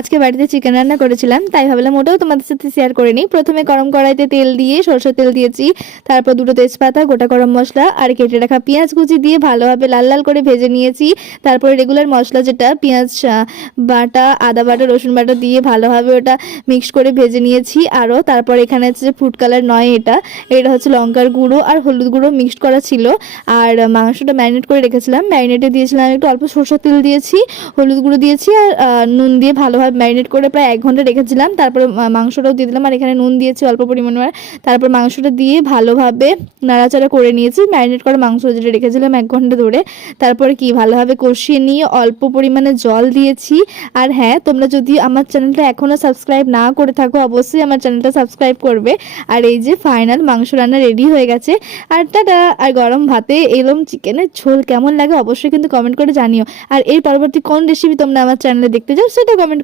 আজকে বাড়িতে চিকেন রান্না করেছিলাম, তাই ভাবলাম ওটাও তোমাদের সাথে শেয়ার করে নিই। প্রথমে গরম কড়াইতে তেল দিয়ে সরষের তেল দিয়েছি, তারপর দুটো তেজপাতা, গোটা গরম মশলা আর কেটে রাখা পেঁয়াজ কুচি দিয়ে ভালোভাবে লাল লাল করে ভেজে নিয়েছি। তারপরে রেগুলার মশলা যেটা পেঁয়াজ বাটা, আদা বাটা, রসুন বাটা দিয়ে ভালোভাবে ওটা মিক্স করে ভেজে নিয়েছি। আরও তারপর এখানে হচ্ছে যে ফুড কালার নয়, এটা হচ্ছে লঙ্কার গুঁড়ো আর হলুদ গুঁড়ো মিক্সড করা ছিল। আর মাংসটা ম্যারিনেট করে রেখেছিলাম, ম্যারিনেটে দিয়েছিলাম একটু অল্প সরষের তেল দিয়েছি, হলুদ গুঁড়ো দিয়েছি আর নুন দিয়ে ভালোভাবে ম্যারিনেট করে প্রায় 1 ঘন্টা রেখেছিলাম। তারপরে মাংসটাও দিয়ে দিলাম আর এখানে নুন দিয়েছি অল্প পরিমাণে। তারপর মাংসটা দিয়ে ভালোভাবে নাড়াচাড়া করে নিয়েছি, ম্যারিনেট করা মাংস যেটা রেখেছিলাম 1 ঘন্টা ধরে। তারপরে কি ভালোভাবে কষিয়ে নিয়ে অল্প পরিমাণে জল দিয়েছি। আর হ্যাঁ, তোমরা যদি আমার চ্যানেলটা এখনও সাবস্ক্রাইব না করে থাকো অবশ্যই আমার চ্যানেলটা সাবস্ক্রাইব করবে। আর এই যে ফাইনাল মাংস রান্না রেডি হয়ে গেছে। আর টাটা। আর গরম ভাতে এরকম চিকেনের ঝোল কেমন লাগে অবশ্যই কিন্তু কমেন্ট করে জানিও। আর এর পরবর্তী কোন রেসিপি তোমরা আমার চ্যানেলে দেখতে চাও সেটা কমেন্ট